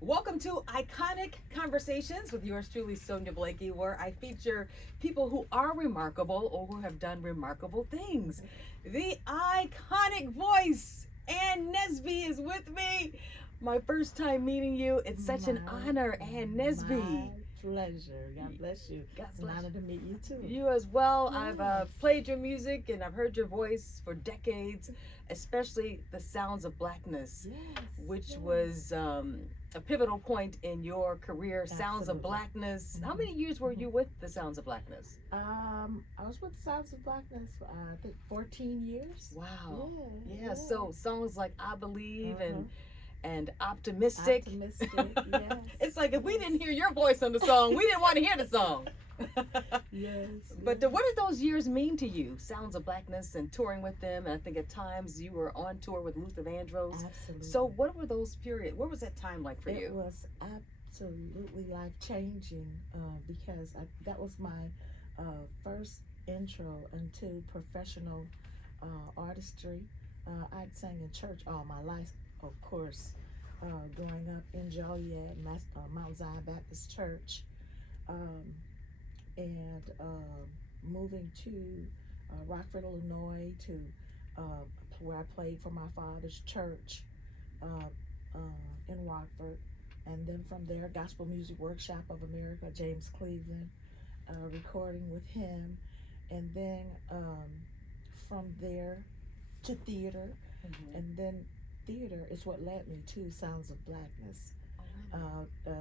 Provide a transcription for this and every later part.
Welcome to Iconic Conversations with yours truly, Sonya Blakey, where I feature people who are remarkable or who have done remarkable things. The iconic voice, Ann Nesby, is with me. My first time meeting you. It's such an honor, Ann Nesby. My pleasure. God bless you. It's an honor to meet you too. You as well. Yes. I've played your music and I've heard your voice for decades, especially the Sounds of Blackness, which was a pivotal point in your career. Sounds of Blackness. How many years were you with the Sounds of Blackness? I was with Sounds of Blackness for I think 14 years. Wow. Yeah. So songs like I Believe and Optimistic. Optimistic, yes. It's like if we didn't hear your voice on the song, we didn't want to hear the song. Yes. But what did those years mean to you? Sounds of Blackness and touring with them. And I think at times you were on tour with Luther Vandross. Absolutely. So what were those periods? What was that time like for you? It was absolutely life-changing because that was my first intro into professional artistry. I'd sang in church all my life, of course, growing up in Joliet, Mount Zion Baptist Church, and moving to Rockford, Illinois, to where I played for my father's church in Rockford, and then from there, Gospel Music Workshop of America, James Cleveland, recording with him, and then from there to theater, and then theater is what led me to Sounds of Blackness.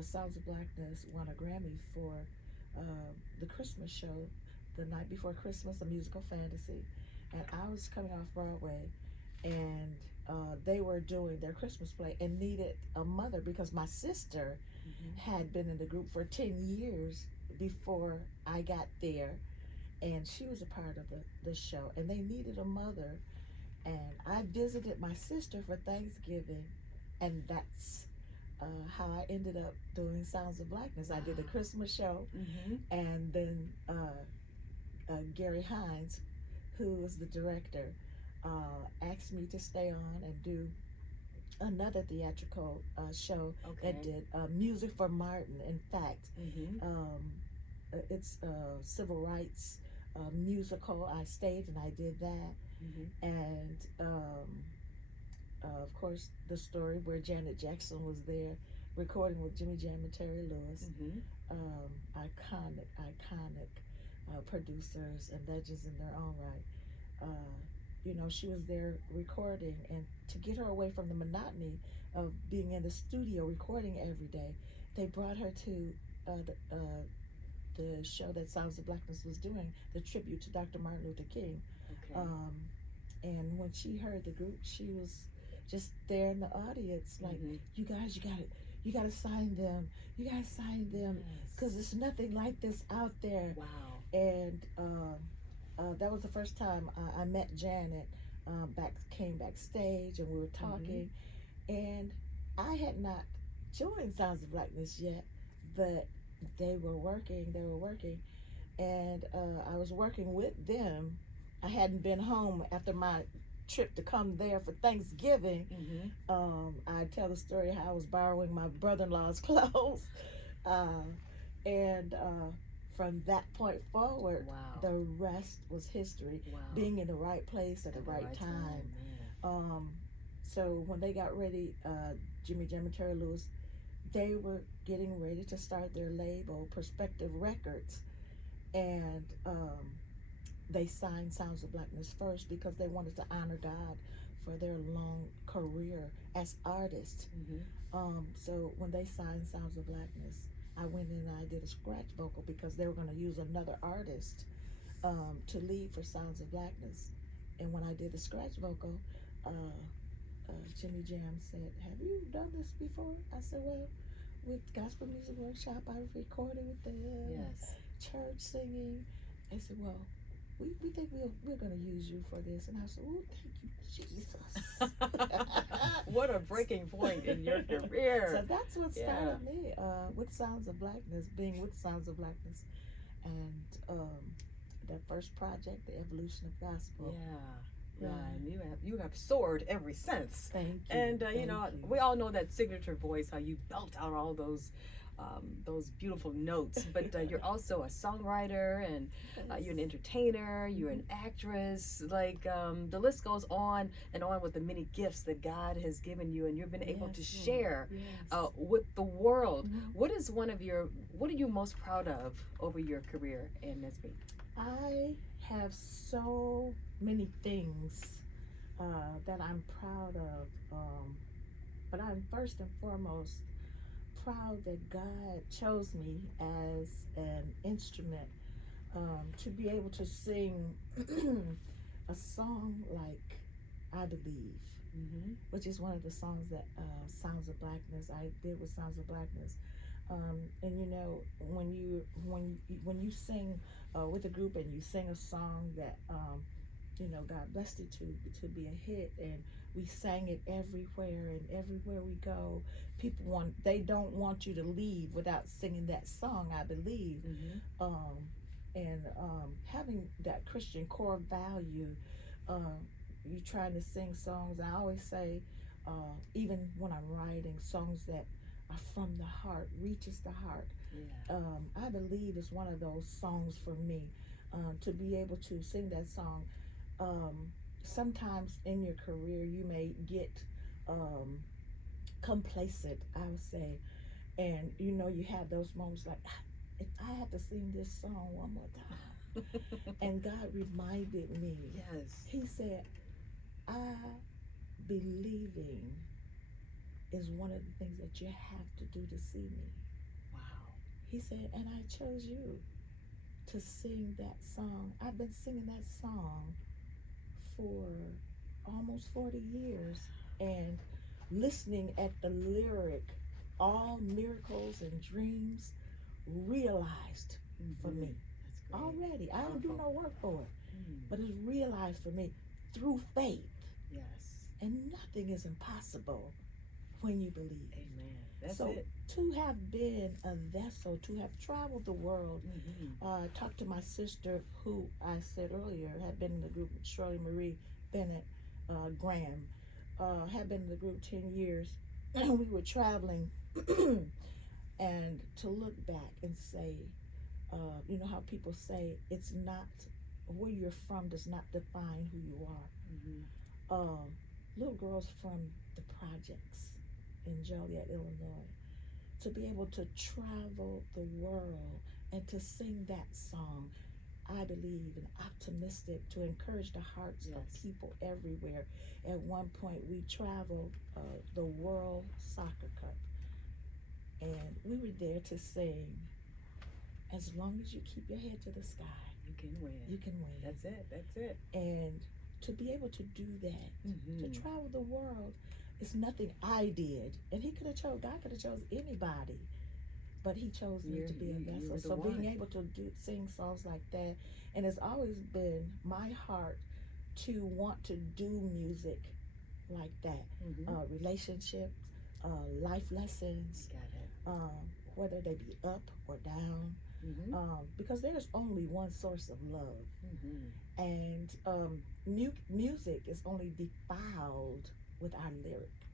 Sounds of Blackness won a Grammy for the Christmas show, The Night Before Christmas, a musical fantasy. And I was coming off Broadway, and they were doing their Christmas play and needed a mother because my sister had been in the group for 10 years before I got there, and she was a part of the show, and they needed a mother. And I visited my sister for Thanksgiving, and that's how I ended up doing Sounds of Blackness. I did a Christmas show, and then Gary Hines, who was the director, asked me to stay on and do another theatrical show that did music for Martin. In fact, it's a civil rights musical. I stayed and I did that. And of course, the story where Janet Jackson was there recording with Jimmy Jam and Terry Lewis. Iconic producers and legends in their own right. You know, she was there recording, and to get her away from the monotony of being in the studio recording every day, they brought her to the show that Sounds of Blackness was doing, the tribute to Dr. Martin Luther King. And when she heard the group, she was just there in the audience, like, you guys, you gotta sign them. You gotta sign them, because there's nothing like this out there. Wow. And that was the first time I met Janet. Came backstage and we were talking, and I had not joined Sounds of Blackness yet, but they were working, and I was working with them. I hadn't been home after my trip to come there for Thanksgiving. I tell the story how I was borrowing my brother-in-law's clothes, and from that point forward, the rest was history. Being in the right place at the right time. So when they got ready, Jimmy Jam and Terry Lewis, they were getting ready to start their label, Perspective Records, and they signed Sounds of Blackness first because they wanted to honor God for their long career as artists. So when they signed Sounds of Blackness, I went in and I did a scratch vocal because they were going to use another artist to lead for Sounds of Blackness. And when I did the scratch vocal, Jimmy Jam said, "Have you done this before?" I said, "Well, with Gospel Music Workshop, I recorded with them, church singing." They said, "Well, we think we're going to use you for this." And I said, "Oh, thank you, Jesus." What a breaking point in your career. So that's what started me with Sounds of Blackness, being with Sounds of Blackness. And that first project, The Evolution of Gospel. And you have soared ever since. Thank you. And you Thank know, you. we all know that signature voice, how you belt out all those beautiful notes. But you're also a songwriter, and you're an entertainer. You're an actress. Like the list goes on and on with the many gifts that God has given you, and you've been able to Yes, share Lord. Yes. with the world. Mhm. What are you most proud of over your career in Nesby? I have so many things that I'm proud of, but I'm first and foremost proud that God chose me as an instrument to be able to sing a song like I Believe, which is one of the songs that Sounds of Blackness I did with Sounds of Blackness. And you know, when you sing with a group and you sing a song that you know God blessed it to be a hit, and we sang it everywhere, and everywhere we go, they don't want you to leave without singing that song I Believe. And having that Christian core value, you trying to sing songs. I always say, even when I'm writing songs that are from the heart, reaches the heart. I Believe is one of those songs for me. To be able to sing that song, sometimes in your career you may get complacent, I would say, and you know you have those moments like, if I had to sing this song one more time. And God reminded me, Yes. He said, I believing is one of the things that you have to do to see me. Wow. He said, and I chose you to sing that song. I've been singing that song for almost 40 years, and listening at the lyric, all miracles and dreams realized for me. That's great. Already. I don't do no work for it, but it's realized for me through faith. Yes. And nothing is impossible when you believe. Amen. That's so it. To have been a vessel, to have traveled the world, talked to my sister, who I said earlier had been in the group with Shirley Marie Bennett Graham, had been in the group 10 years. We were traveling, and to look back and say, you know how people say it's not where you're from does not define who you are. Little girls from the projects in Joliet, Illinois, to be able to travel the world and to sing that song, I Believe, and optimistic, to encourage the hearts of people everywhere. At one point, we traveled the World Soccer Cup, and we were there to sing, as long as you keep your head to the sky, you can win. You can win. That's it. That's it. And to be able to do that, to travel the world, it's nothing I did. And God could have chose anybody, but He chose me to be a vessel. So being able to sing songs like that, and it's always been my heart to want to do music like that. Relationships, life lessons, whether they be up or down. Because there's only one source of love, and music is only defiled with our lyric.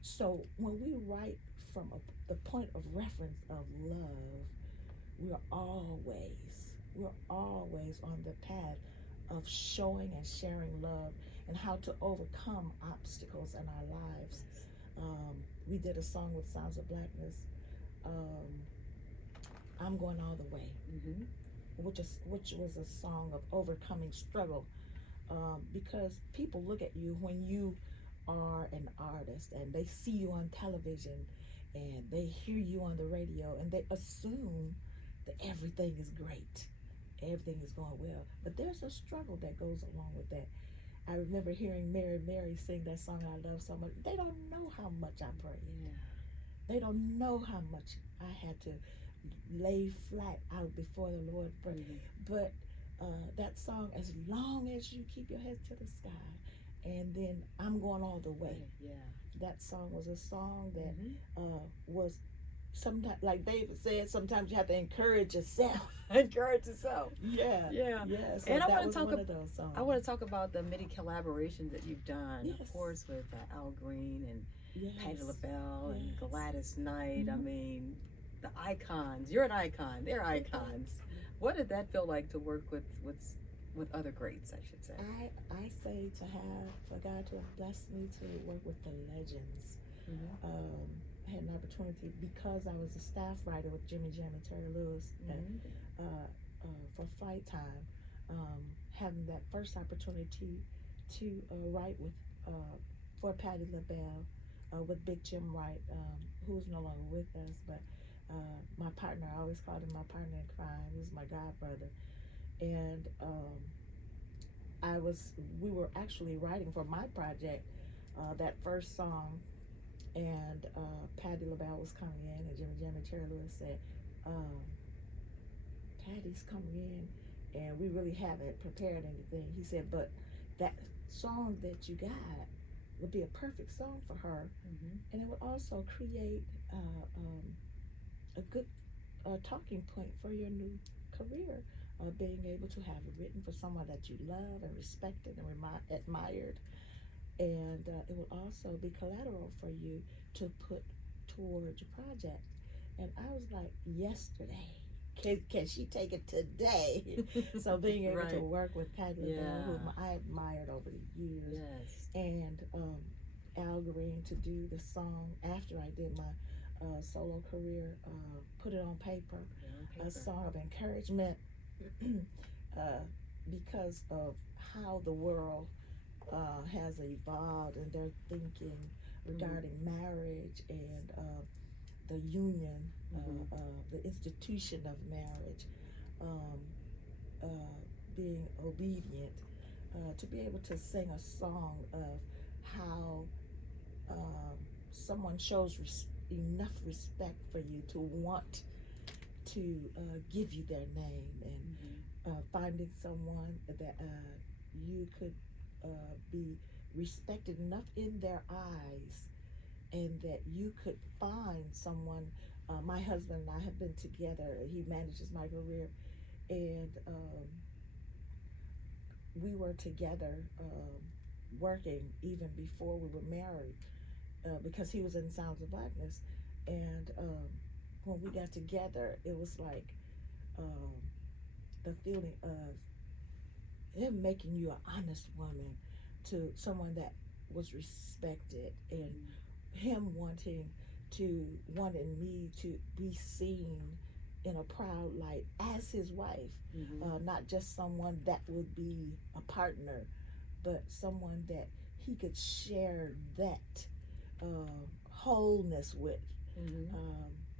So when we write from the point of reference of love, we're always on the path of showing and sharing love, and how to overcome obstacles in our lives. We did a song with Sounds of Blackness, I'm Going All the Way, which was a song of overcoming struggle, because people look at you when you are an artist, and they see you on television, and they hear you on the radio, and they assume that everything is great, everything is going well. But there's a struggle that goes along with that. I remember hearing Mary sing that song I love so much. They don't know how much I pray. They don't know how much I had to lay flat out before the Lord. But that song, as long as you keep your head to the sky, and then I'm Going All the Way. That song was a song that was sometimes, like David said, sometimes you have to encourage yourself. Encourage yourself. Yeah. Yeah. Yeah. So And I that want was to talk. one of those songs. I want to talk about the many collaborations that you've done. Yes. Of course, with Al Green and Yes. Patti LaBelle and Yes. Gladys Knight. I Mhm. mean, the icons. You're an icon. They're icons. What did that feel like to work with other greats? I should say. I say to have, for God to have blessed me to work with the legends. Mm-hmm. I had an opportunity because I was a staff writer with Jimmy Jam and Terry Lewis, and for Flight Time, having that first opportunity to write with for Patti LaBelle, with Big Jim Wright, who's no longer with us, but my partner. I always called him my partner in crime. He was my god brother, and we were actually writing for my project that first song, and Patti LaBelle was coming in, and Jimmy Jam and Terry Lewis said, Patty's coming in, and we really haven't prepared anything. He said, but that song that you got would be a perfect song for her, and it would also create a good talking point for your new career. Being able to have it written for someone that you love and respected and admired, and it will also be collateral for you to put towards your project. And I was like, yesterday, can she take it today? So being able to work with Patti LaBelle, whom I admired over the years, and Al Green to do the song after I did my solo career, put it on paper, a song of encouragement, because of how the world has evolved and their thinking regarding marriage and the union, the institution of marriage, being obedient, to be able to sing a song of how someone shows enough respect for you to want to give you their name, and finding someone that you could be respected enough in their eyes, and that you could find someone. My husband and I have been together. He manages my career, and we were together working even before we were married, because he was in Sounds of Blackness, and when we got together, it was like the feeling of him making you an honest woman to someone that was respected, and him wanting me to be seen in a proud light as his wife, not just someone that would be a partner, but someone that he could share that wholeness with,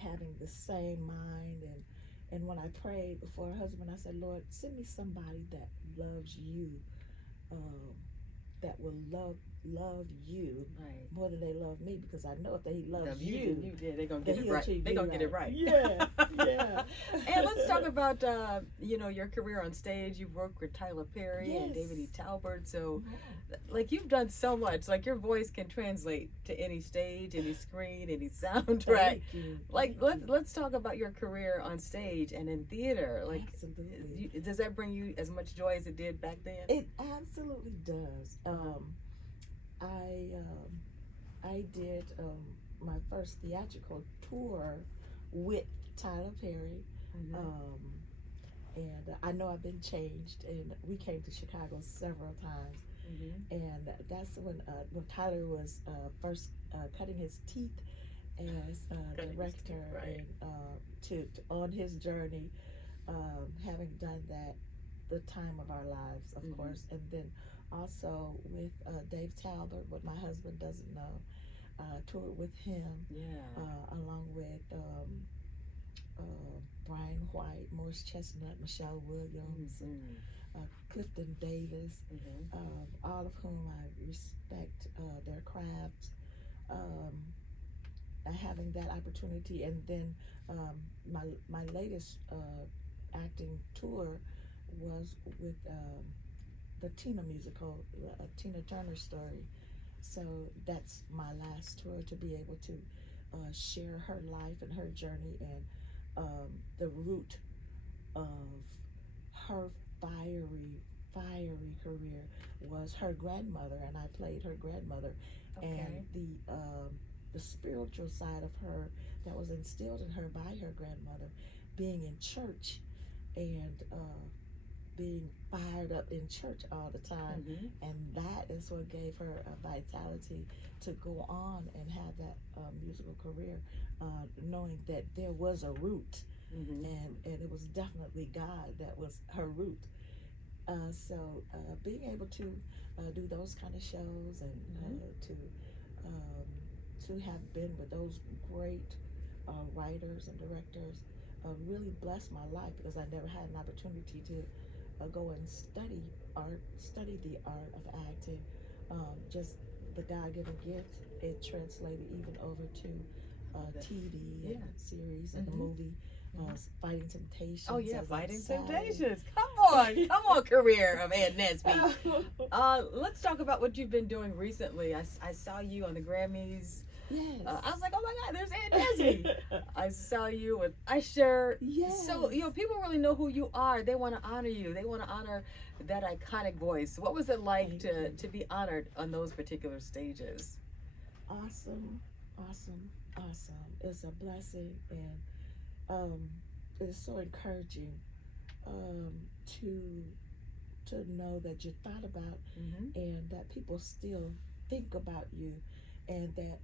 having the same mind. And when I prayed for a husband, I said, Lord, send me somebody that loves you, that will love you more than they love me, because I know if they love you, they're gonna get it right. They're gonna get it right. Yeah, yeah. And let's talk about your career on stage. You've worked with Tyler Perry and David E. Talbert, so like you've done so much. Like your voice can translate to any stage, any screen, any soundtrack. Like let's talk about your career on stage and in theater. Like, does that bring you as much joy as it did back then? It absolutely does. I did my first theatrical tour with Tyler Perry, and I know I've been changed, and we came to Chicago several times, and that's when Tyler was first cutting his teeth as director, and to on his journey, having done that, the time of our lives, of course, and then also with Dave Talbot, what my husband doesn't know, toured with him, along with Brian White, Morris Chestnut, Michelle Williams, Clifton Davis, all of whom I respect their craft, having that opportunity. And then my latest acting tour was with the Tina musical, Tina Turner Story. So that's my last tour, to be able to share her life and her journey, and the root of her fiery career was her grandmother, and I played her grandmother, and the spiritual side of her that was instilled in her by her grandmother, being in church and being fired up in church all the time, and that is what gave her a vitality to go on and have that musical career, knowing that there was a root, and it was definitely God that was her root. So being able to do those kind of shows, and to have been with those great writers and directors really blessed my life, because I never had an opportunity to go and study the art of acting. Just the God-given gift, it translated even over to TV and series and the movie. Fighting Temptations. Oh yeah, Fighting Temptations. Come on, career of Ann Nesby. Let's talk about what you've been doing recently. I saw you on the Grammys. Yes. I was like, oh my God, there's Ann Nesby. I saw you with Usher. Yes. So, people really know who you are. They want to honor you. They want to honor that iconic voice. What was it like to be honored on those particular stages? Awesome. It's a blessing, and it's so encouraging to know that you're thought about, and that people still think about you, and that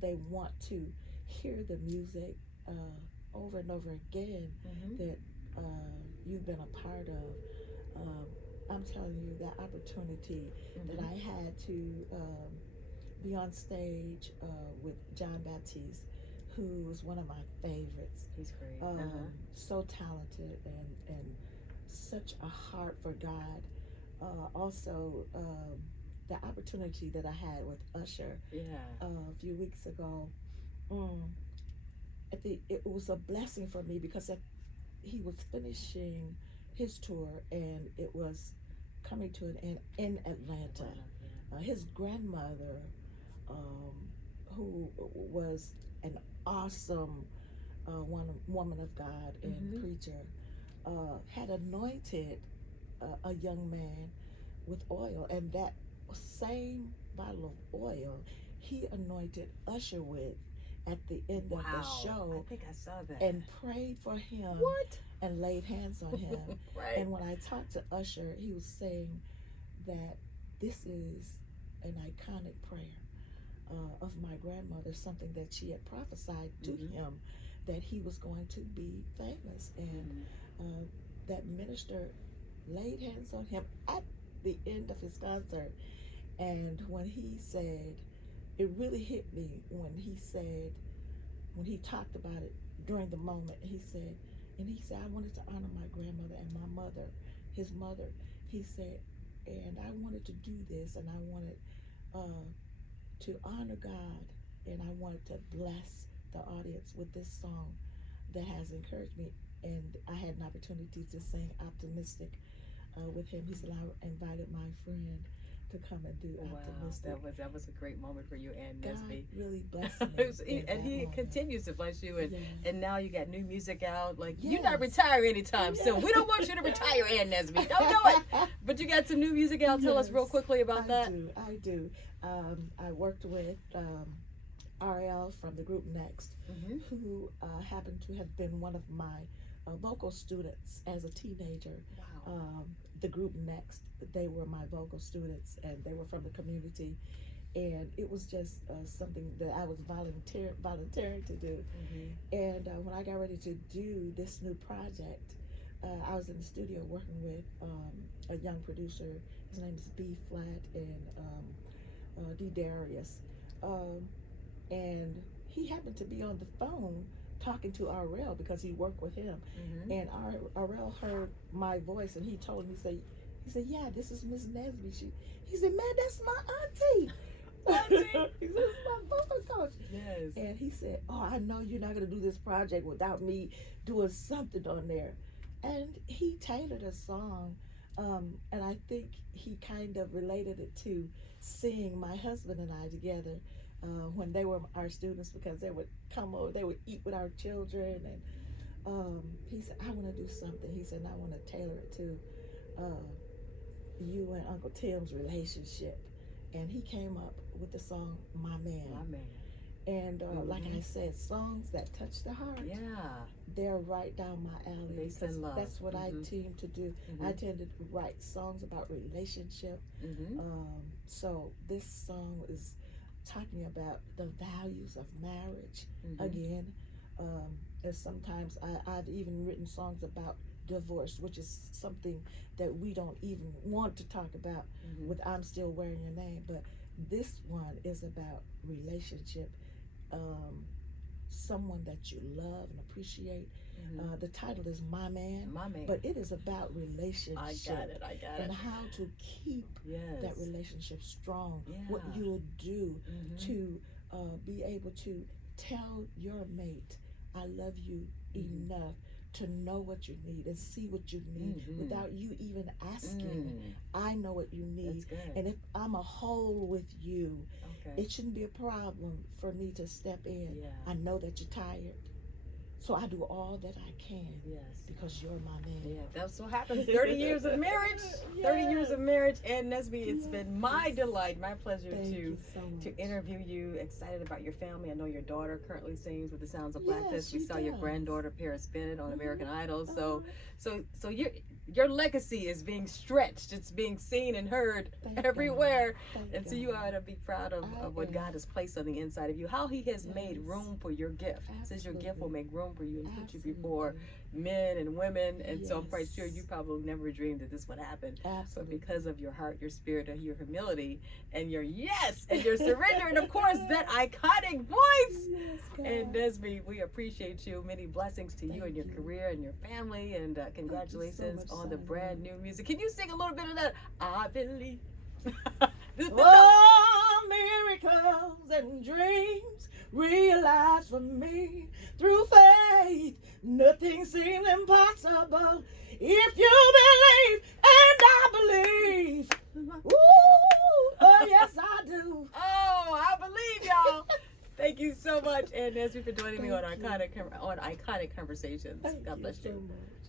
they want to hear the music over and over again that you've been a part of. I'm telling you, that opportunity that I had to be on stage with John Baptiste, who was one of my favorites. He's great. So talented, and such a heart for God. Also, the opportunity that I had with Usher a few weeks ago, it was a blessing for me, because he was finishing his tour, and it was coming to an end in Atlanta. His grandmother, who was an awesome woman of God and preacher, had anointed a young man with oil, and that same bottle of oil he anointed Usher with at the end of the show. I think I saw that. And prayed for him. What? And laid hands on him. Right. And when I talked to Usher, he was saying that this is an iconic prayer of my grandmother, something that she had prophesied to him, that he was going to be famous. And that minister laid hands on him at the end of his concert. And when he said, it really hit me when he talked about it during the moment, he said, I wanted to honor my grandmother and my mother, his mother. He said, and I wanted to do this, and I wanted to honor God, and I wanted to bless the audience with this song that has encouraged me. And I had an opportunity to sing Optimistic with him. He said, I invited my friend to come and do Optimistic. That was a great moment for you, Ann Nesby. God really blessed me. And he continues to bless you, and now you got new music out. Like, Yes. you're not retiring anytime soon. We don't want you to retire, Ann Nesby. Don't do it. But you got some new music out. Tell us real quickly about that. I do. I worked with RL from the group Next, who happened to have been one of my vocal students as a teenager. Wow. The group Next, they were my vocal students, and they were from the community, and it was just something that I was volunteering to do. And when I got ready to do this new project, I was in the studio working with a young producer. His name is B Flat and D Darius, and he happened to be on the phone talking to RL because he worked with him, and RL heard my voice, and he told me, he said, yeah, this is Miss Nesby. He said, man, that's my auntie. He said, it's my vocal coach. Yes. And he said, oh, I know you're not gonna do this project without me doing something on there. And he tailored a song, and I think he kind of related it to seeing my husband and I together when they were our students, because they would come over, they would eat with our children, and he said, I want to do something. He said, I want to tailor it to you and Uncle Tim's relationship. And he came up with the song My Man. My Man. And like I said, songs that touch the heart. Yeah. They're right down my alley. Based in love. That's what I tend to do. I tend to write songs about relationship. So this song is talking about the values of marriage. Again, and sometimes I've even written songs about divorce, which is something that we don't even want to talk about with I'm Still Wearing Your Name. But this one is about relationship, someone that you love and appreciate. The title is My Man, but it is about relationship. I got it. And how to keep that relationship strong. What you'll do to be able to tell your mate, I love you enough to know what you need and see what you need without you even asking. I know what you need. And if I'm a whole with you, it shouldn't be a problem for me to step in. I know that you're tired, so I do all that I can because you're my man. Yeah, that's what happens. 30 years of marriage. 30 years of marriage. And Nesby, it's been my delight, my pleasure to interview you. Excited about your family. I know your daughter currently sings with the Sounds of Blackness. We saw your granddaughter Paris Bennett on American Idol. So your legacy is being stretched. It's being seen and heard everywhere. And so you ought to be proud of what God has placed on the inside of you. How He has made room for your gift. Says your gift will make room for you and put you before men and women. And so I'm quite sure you probably never dreamed that this would happen. But because of your heart, your spirit, and your humility, and your and your surrender, and of course that iconic voice. And Nesby, we appreciate you. Many blessings to you and your career and your family, and congratulations on the brand new music. Can you sing a little bit of that? I believe. Oh, miracles and dreams realized for me through faith. Nothing seems impossible if you believe, and I believe. Ooh, oh yes, I do. Oh, I believe, y'all. Thank you so much, and Nesby, for joining me on Iconic Conversations. God bless you. So much.